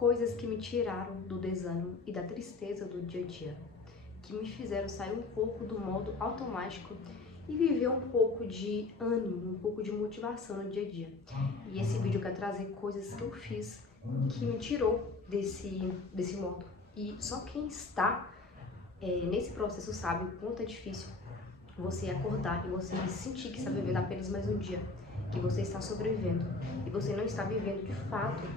coisas que me tiraram do desânimo e da tristeza do dia a dia, que me fizeram sair um pouco do modo automático e viver um pouco de ânimo, um pouco de motivação no dia a dia. E esse vídeo eu quero trazer coisas que eu fiz que me tirou desse modo. E só quem está nesse processo sabe o quanto é difícil você acordar e você sentir que está vivendo apenas mais um dia, que você está sobrevivendo e você não está vivendo de fato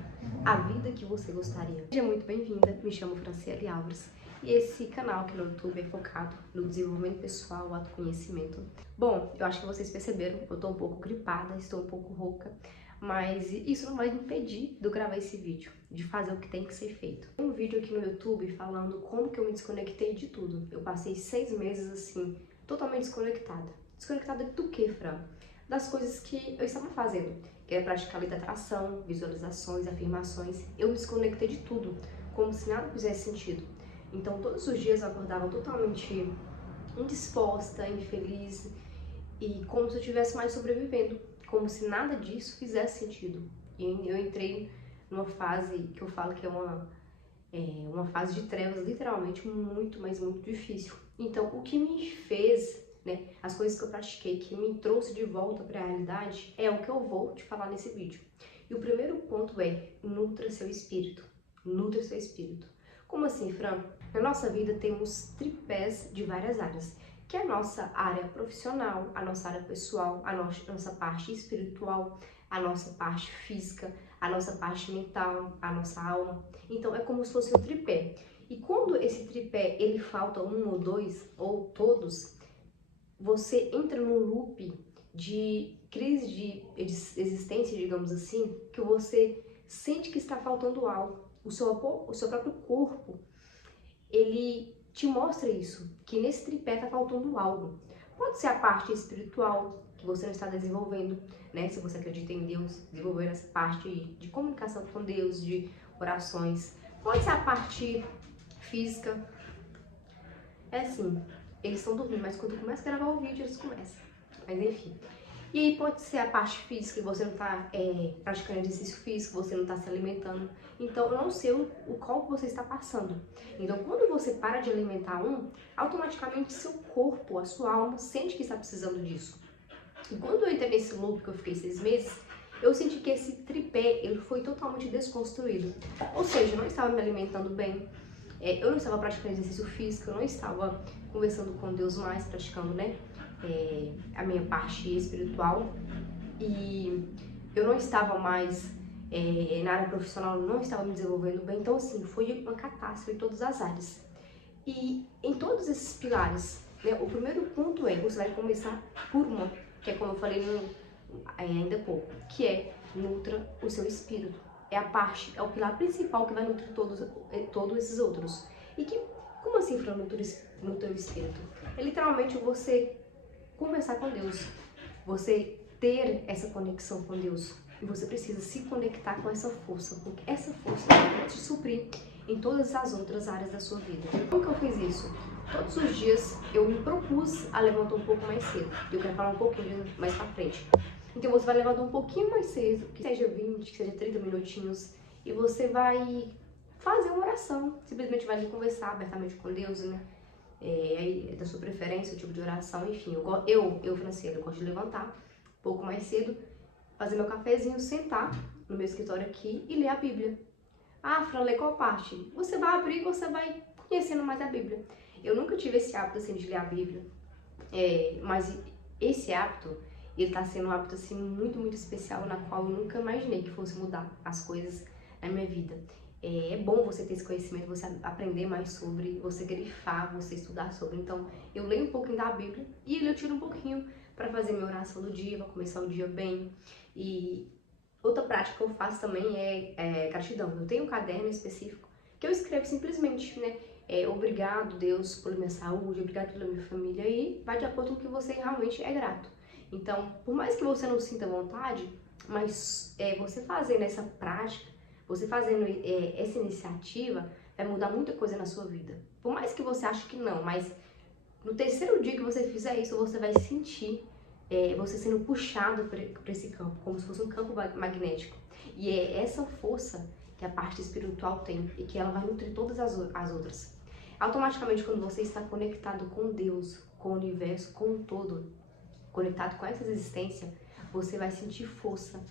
a vida que você gostaria. Seja muito bem-vinda, me chamo Franciele Alves e esse canal aqui no YouTube é focado no desenvolvimento pessoal, autoconhecimento. Bom, eu acho que vocês perceberam, eu estou um pouco gripada, estou um pouco rouca, mas isso não vai me impedir de eu gravar esse vídeo, de fazer o que tem que ser feito. Tem um vídeo aqui no YouTube falando como que eu me desconectei de tudo. Eu passei 6 meses assim, totalmente desconectada. Desconectada do que, Fran? Das coisas que eu estava fazendo, que era praticar lei da atração, visualizações, afirmações. Eu me desconectei de tudo, como se nada fizesse sentido. Então todos os dias eu acordava totalmente indisposta, infeliz e como se eu estivesse mais sobrevivendo, como se nada disso fizesse sentido. E eu entrei numa fase que eu falo que é uma fase de trevas, literalmente muito, mas muito difícil. Então o que me fez, as coisas que eu pratiquei, que me trouxe de volta para a realidade, é o que eu vou te falar nesse vídeo. E o primeiro ponto é: nutra seu espírito. Nutra seu espírito. Como assim, Fran? Na nossa vida temos tripés de várias áreas, que é a nossa área profissional, a nossa área pessoal, a nossa parte espiritual, a nossa parte física, a nossa parte mental, a nossa alma. Então é como se fosse um tripé. E quando esse tripé ele falta um ou dois, ou todos, você entra num loop de crise de existência, digamos assim, que você sente que está faltando algo. O seu próprio corpo, ele te mostra isso, que nesse tripé está faltando algo. Pode ser a parte espiritual, que você não está desenvolvendo, Se você acredita em Deus, desenvolver essa parte de comunicação com Deus, de orações. Pode ser a parte física. É assim, eles estão dormindo, mas quando começa a gravar o vídeo, eles começam. Mas enfim. E aí pode ser a parte física, que você não está praticando exercício físico, você não está se alimentando. Então eu não sei o qual você está passando. Então quando você para de alimentar automaticamente seu corpo, a sua alma, sente que está precisando disso. E quando eu entrei nesse loop que eu fiquei 6 meses, eu senti que esse tripé ele foi totalmente desconstruído. Ou seja, eu não estava me alimentando bem, eu não estava praticando exercício físico, eu não estava conversando com Deus mais, praticando, a minha parte espiritual, e eu não estava mais na área profissional, não estava me desenvolvendo bem. Então assim, foi uma catástrofe em todas as áreas. E em todos esses pilares, o primeiro ponto é, você vai começar por uma, que é como eu falei ainda há pouco, que é nutra o seu espírito. É o pilar principal que vai nutrir todos esses outros. E que, como assim, Fran, nutre o espírito? É literalmente você conversar com Deus, você ter essa conexão com Deus, e você precisa se conectar com essa força, porque essa força vai te suprir em todas as outras áreas da sua vida. Como que eu fiz isso? Todos os dias eu me propus a levantar um pouco mais cedo, eu quero falar um pouquinho mais pra frente. Então você vai levantar um pouquinho mais cedo, que seja 20, que seja 30 minutinhos, e você vai fazer uma oração, simplesmente vai ali conversar abertamente com Deus, aí da sua preferência, o tipo de oração, enfim. Eu Franciele, eu gosto de levantar um pouco mais cedo, fazer meu cafezinho, sentar no meu escritório aqui e ler a Bíblia. Ah, Fran, lê qual parte? Você vai abrir e você vai conhecendo mais a Bíblia. Eu nunca tive esse hábito assim de ler a Bíblia, mas esse hábito, ele tá sendo um hábito assim muito, muito especial, na qual eu nunca imaginei que fosse mudar as coisas na minha vida. É bom você ter esse conhecimento, você aprender mais sobre, você grifar, você estudar sobre. Então, eu leio um pouquinho da Bíblia e eu tiro um pouquinho para fazer minha oração do dia, para começar o dia bem. E outra prática que eu faço também é gratidão. Eu tenho um caderno específico que eu escrevo simplesmente, obrigado, Deus, pela minha saúde, obrigado pela minha família, e vai de acordo com o que você realmente é grato. Então, por mais que você não sinta vontade, mas você fazendo essa prática, você fazendo essa iniciativa, vai mudar muita coisa na sua vida. Por mais que você ache que não, mas no terceiro dia que você fizer isso, você vai sentir você sendo puxado para esse campo, como se fosse um campo magnético. E é essa força que que a parte espiritual tem e que ela vai nutrir todas as outras. Automaticamente, quando você está conectado com Deus, com o universo, com o todo, conectado com essa existência, você vai sentir força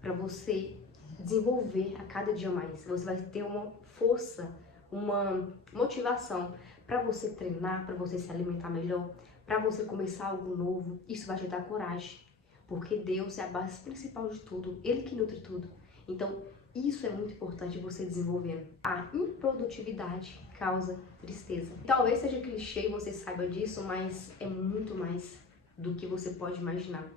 para você desenvolver a cada dia mais. Você vai ter uma força, uma motivação para você treinar, para você se alimentar melhor, para você começar algo novo. Isso vai te dar coragem, porque Deus é a base principal de tudo, Ele que nutre tudo. Então, isso é muito importante você desenvolvendo. A improdutividade causa tristeza. Talvez seja clichê e você saiba disso, mas é muito mais do que você pode imaginar.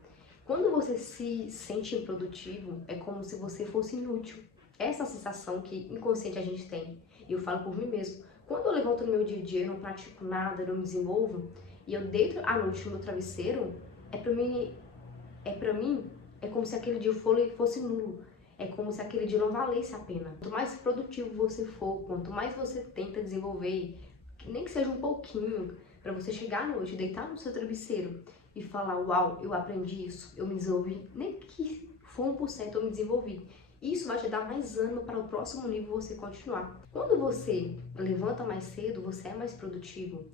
Quando você se sente improdutivo, é como se você fosse inútil. Essa sensação que inconsciente a gente tem. E eu falo por mim mesmo. Quando eu levanto no meu dia a dia, eu não pratico nada, eu não me desenvolvo, e eu deito à noite no meu travesseiro, é como se aquele dia fosse nulo. É como se aquele dia não valesse a pena. Quanto mais produtivo você for, quanto mais você tenta desenvolver, nem que seja um pouquinho, para você chegar à noite, deitar no seu travesseiro e falar, uau, eu aprendi isso, eu me desenvolvi, nem que for 1% eu me desenvolvi. Isso vai te dar mais ânimo para o próximo nível você continuar. Quando você levanta mais cedo, você é mais produtivo.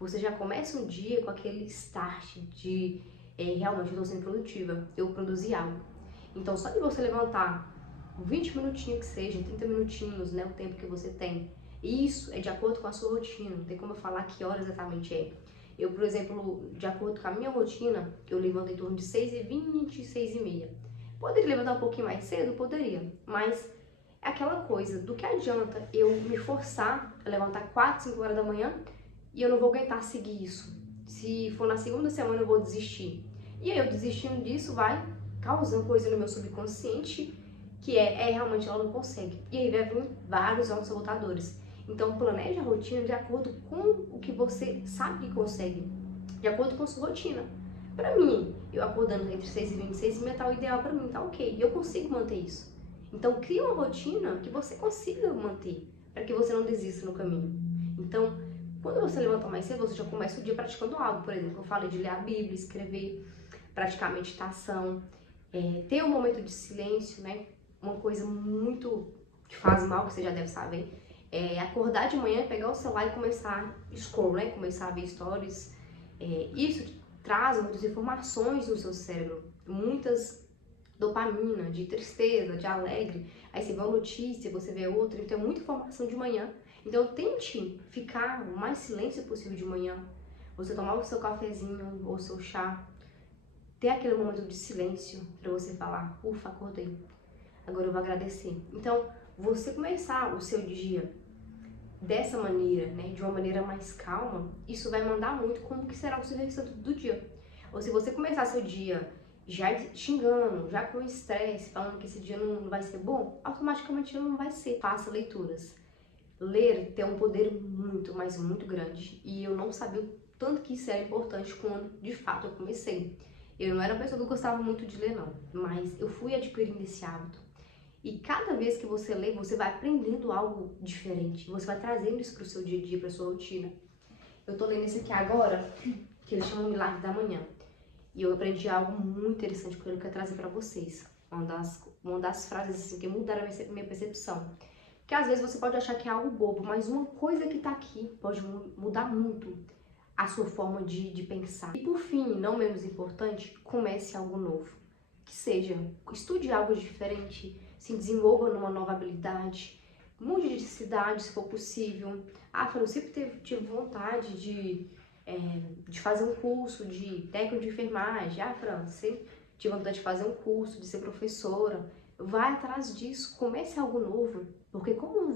Você já começa um dia com aquele start de realmente eu estou sendo produtiva, eu produzi algo. Então, só de você levantar 20 minutinhos que seja, 30 minutinhos, né, o tempo que você tem, isso é de acordo com a sua rotina, não tem como eu falar que hora exatamente é. Eu, por exemplo, de acordo com a minha rotina, eu levanto em torno de 6h20, 6h30. Poderia levantar um pouquinho mais cedo? Poderia, mas é aquela coisa, do que adianta eu me forçar a levantar 4, 5 horas da manhã e eu não vou aguentar seguir isso. Se for na segunda semana eu vou desistir. E aí eu desistindo disso vai causando coisa no meu subconsciente que realmente ela não consegue. E aí vai vir vários autossabotadores. Então planeje a rotina de acordo com o que você sabe que consegue, de acordo com a sua rotina. Pra mim, eu acordando entre 6h20 e 6h30 tá o ideal pra mim, tá ok. E eu consigo manter isso. Então cria uma rotina que você consiga manter, para que você não desista no caminho. Então, quando você levanta mais cedo, você já começa o dia praticando algo. Por exemplo, eu falei de ler a Bíblia, escrever, praticar meditação, ter um momento de silêncio, né? Uma coisa muito que faz mal, que você já deve saber, é acordar de manhã, pegar o celular e começar a scroll, né? Começar a ver stories. Isso traz muitas informações no seu cérebro, muitas dopamina, de tristeza, de alegre. Aí você vê uma notícia, você vê outra, então é muita informação de manhã. Então tente ficar o mais silêncio possível de manhã. Você tomar o seu cafezinho ou o seu chá, ter aquele momento de silêncio para você falar, ufa, acordei, agora eu vou agradecer. Então, você começar o seu dia dessa maneira, né, de uma maneira mais calma, isso vai mandar muito como que será o seu restante do dia. Ou se você começar seu dia já xingando, já com estresse, falando que esse dia não vai ser bom, automaticamente não vai ser. Faça leituras. Ler tem um poder muito, mas muito grande. E eu não sabia o tanto que isso era importante quando, de fato, eu comecei. Eu não era uma pessoa que gostava muito de ler, não. Mas eu fui adquirindo esse hábito. E cada vez que você lê, você vai aprendendo algo diferente. Você vai trazendo isso para o seu dia a dia, para a sua rotina. Eu tô lendo esse aqui agora, que ele chama Milagre da Manhã. E eu aprendi algo muito interessante com ele que eu quero trazer para vocês. Uma das frases assim, que mudaram a minha percepção. Que às vezes você pode achar que é algo bobo, mas uma coisa que tá aqui pode mudar muito a sua forma de pensar. E por fim, não menos importante, comece algo novo. Que seja, estude algo diferente, se desenvolva numa nova habilidade, mude de cidade se for possível. Eu sempre tive vontade de fazer um curso de técnico de enfermagem. Fran, sempre tive vontade de fazer um curso, de ser professora. Vai atrás disso, comece algo novo. Porque quando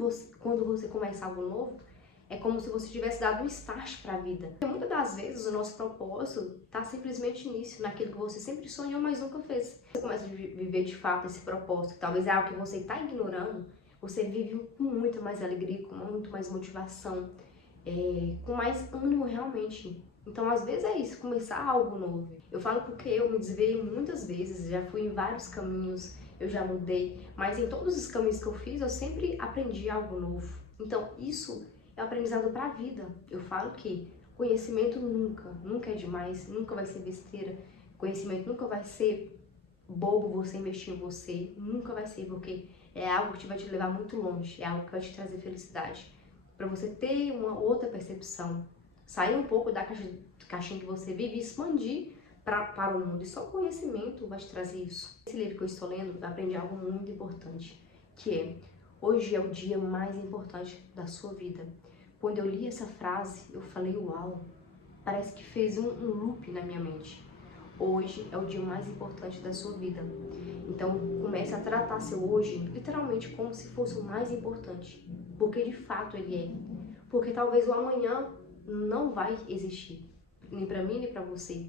você começa algo novo, é como se você tivesse dado um start para a vida. Porque muitas das vezes o nosso propósito está simplesmente nisso, naquilo que você sempre sonhou, mas nunca fez. Você começa a viver de fato esse propósito, que talvez é algo que você está ignorando, você vive com muita mais alegria, com muito mais motivação, com mais ânimo realmente. Então, às vezes é isso, começar algo novo. Eu falo porque eu me desviei muitas vezes, já fui em vários caminhos, eu já mudei, mas em todos os caminhos que eu fiz, eu sempre aprendi algo novo. Então, isso é um aprendizado para a vida. Eu falo que conhecimento nunca é demais, nunca vai ser besteira. Conhecimento nunca vai ser bobo você investir em você, nunca vai ser, porque é algo que vai te levar muito longe, é algo que vai te trazer felicidade. Para você ter uma outra percepção, sair um pouco da caixinha que você vive e expandir para o mundo. E só o conhecimento vai te trazer isso. Esse livro que eu estou lendo, eu aprendi algo muito importante, que é: hoje é o dia mais importante da sua vida. Quando eu li essa frase, eu falei, uau, parece que fez um loop na minha mente. Hoje é o dia mais importante da sua vida. Então comece a tratar seu hoje literalmente como se fosse o mais importante, porque de fato ele é. Porque talvez o amanhã não vai existir, nem para mim nem para você.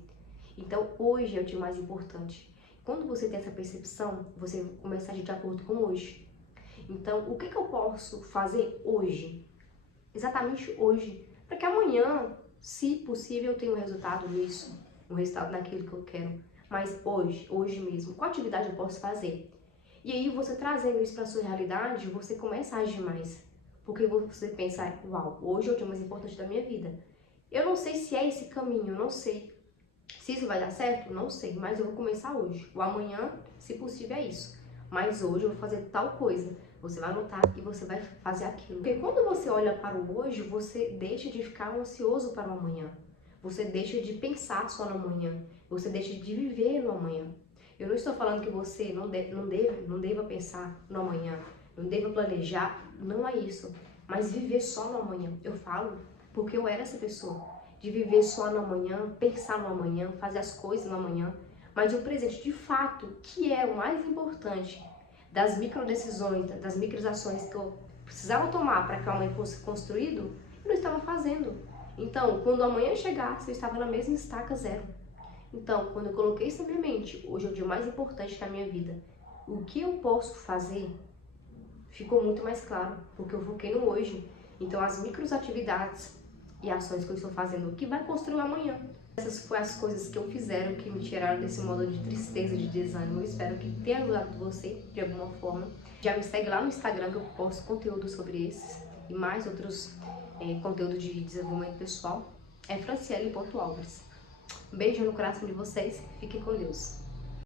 Então hoje é o dia mais importante. Quando você tem essa percepção, você vai começar a agir de acordo com hoje. Então o que eu posso fazer hoje? Exatamente hoje, para que amanhã, se possível, eu tenha um resultado nisso, um resultado naquilo que eu quero. Mas hoje mesmo, qual atividade eu posso fazer? E aí você trazendo isso para sua realidade, você começa a agir mais. Porque você pensa, uau, hoje é o dia mais importante da minha vida. Eu não sei se é esse caminho, eu não sei. Se isso vai dar certo, não sei, mas eu vou começar hoje. O amanhã, se possível, é isso. Mas hoje eu vou fazer tal coisa. Você vai anotar e você vai fazer aquilo. Porque quando você olha para o hoje, você deixa de ficar ansioso para o amanhã. Você deixa de pensar só no amanhã. Você deixa de viver no amanhã. Eu não estou falando que você não deva pensar no amanhã, não deva planejar, não é isso. Mas viver só no amanhã. Eu falo porque eu era essa pessoa. De viver só no amanhã, pensar no amanhã, fazer as coisas no amanhã. Mas o presente, de fato, que é o mais importante, das microdecisões, das microações que eu precisava tomar para que o amanhã fosse construído, eu não estava fazendo. Então, quando o amanhã chegasse, eu estava na mesma estaca zero. Então, quando eu coloquei isso na minha mente, hoje é o dia mais importante da minha vida, o que eu posso fazer ficou muito mais claro, porque eu foquei no hoje. Então, as microatividades e ações que eu estou fazendo, que vai construir o amanhã. Essas foram as coisas que eu fizeram que me tiraram desse modo de tristeza, de desânimo. Eu espero que tenha ajudado você de alguma forma. Já me segue lá no Instagram, que eu posto conteúdo sobre esses e mais outros conteúdos de desenvolvimento pessoal. É franciele.alves. Um beijo no coração de vocês. Fiquem com Deus.